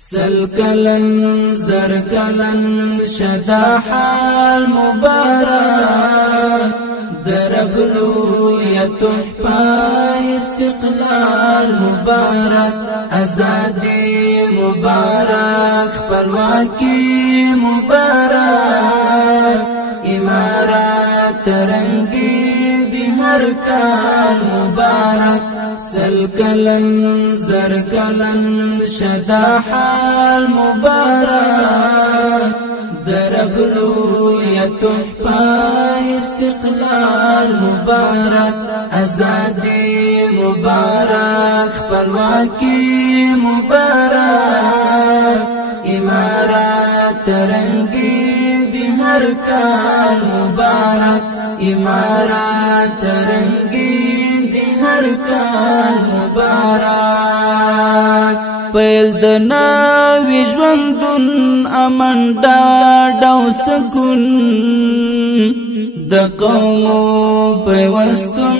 سل کلن زر کلن شدا حال مبارک درب لوی تحفہ استقلال مبارک آزادی مبارک خپلواکی مبارک امارات ترنگی دی ہر کال مبارک سل کلن زر کلن شدا حال مبارک درب لوی تحفہ استقلال مبارک آزادی مبارک خپلواکی مبارک امارات ترنگی دی ہر کال مبارک امارات ترنگی دی ہر کال مبارک پیل د ناوی ژوندون امن ډاډ او سکون د قومو پیوستون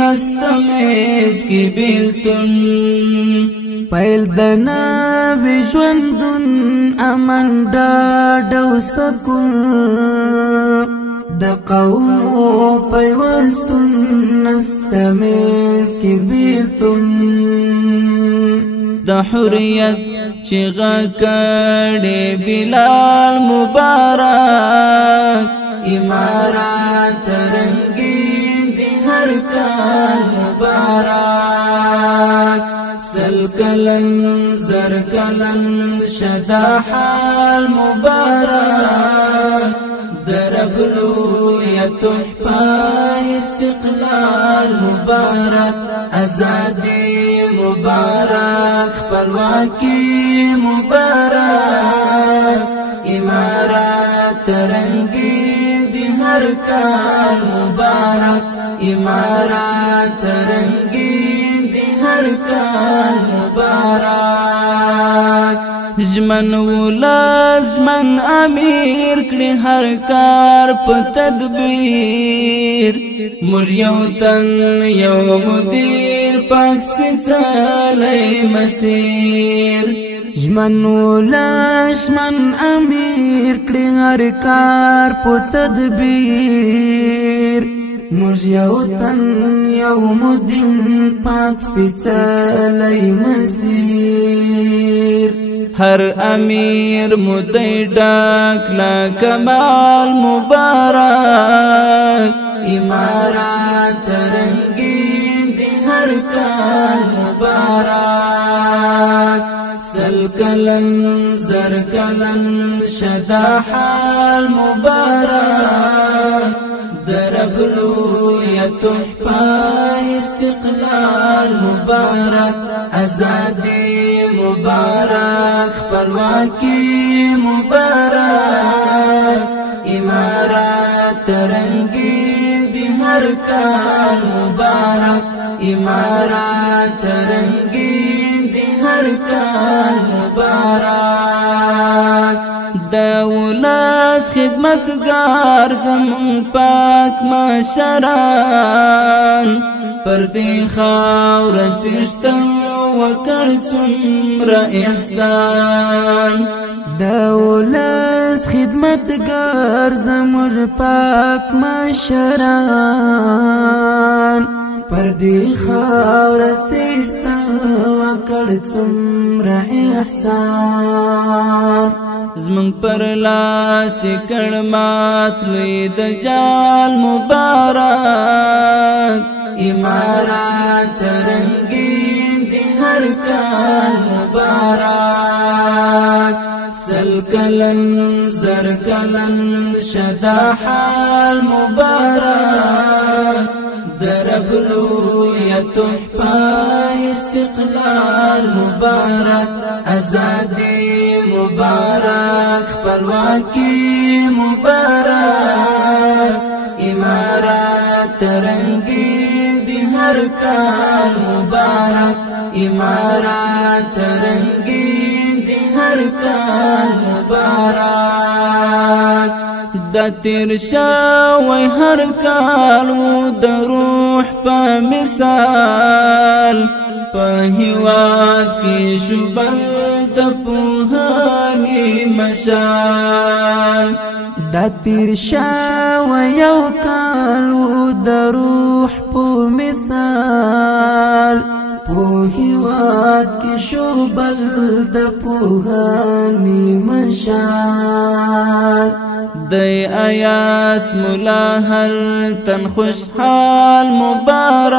نستمیز کی بیلتون پیل د ناوی ژوندون امن ډاډ او سکون د قومو پیوستون نستمیز کی بیلتون د حریت چغه کړي بلال مبارک امارات رنگین دی هر کال مبارک سل کلن زر کلن شدا حال مبارک درب لوی تحفہ استقلال مبارک آزادی مبارک خپلواکی مبارک امارات ترنگی دی ہر کال مبارک امارات ترنگی دی ہر کال مبارک ژمن ولس ژمن امیر کړي هر کار په تدبیر موږ یو تن یو مدیر پاک سپېڅلی مسیر ژمن ولس ژمن امیر کړي هر کار په تدبیر موږ یو تن یو مدیر پاک سپېڅلی مسیر ہر امیر مدعی ڈاک لا کمال مبارک امارات ترنگین دی ہر کال مبارک سل کلن زر کلن شدا حال مبارک درب لوی تحفہ استقلال مبارک آزادی مبارک خپلواکی مبارک امارات ترنگی دی ہر کال مبارک امارات ترنگی دی ہر کال مبارک دولت خدمتگار زمون پاک مشران پر دی خاور چشتم وکړ څومره احسان دولت خدمتگار زموږ پاک مشران پر دې خاوره څشته وکړ څومره احسان زمونږ پر لاس کړ مات لوی د جال مبارک امارات ترنگین دی ہر کال مبارک سل کلن زر کلن شدا حال مبارک درب لوی تحفہ استقلال مبارک آزادی مبارک خپلواکی مبارک امارات ترنگی ہر کال مبارک امارات ترنگین دی ہر کال مبارک د تیر شوی هر کال د روح په مثال په هیواد کې شو بل د پوهانی مشال دا تیر شاو یو کالو د روح په مثال په هیواد کې شو بل د پوهانی مشال دی ایاس مولا هر تن خوشحال مبارک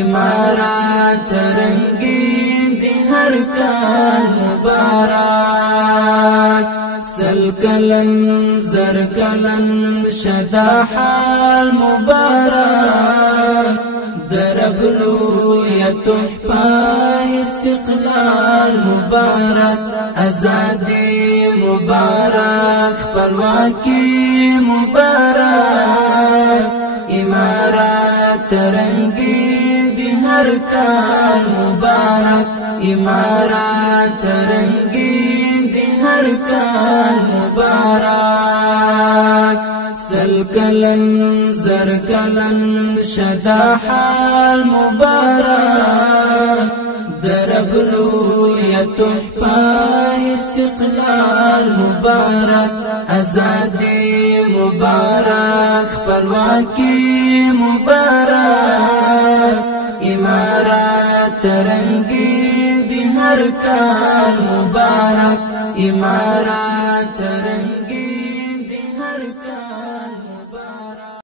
امارات رنگین دی هر کال مبارک سل کلن زر کلن شدا حال مبارک درب لوی تحفہ استقلال مبارک آزادی مبارک خپلواکی مبارک امارات رنگین دی هر کال مبارک امارات رنگین دی هر کال مبارک سل کلن زر کلن شدا حال مبارک درب لوی تحفہ استقلال مبارک آزادی مبارک خپلواکی مبارک امارات رنگین دی هر کال مبارک امارات رنگین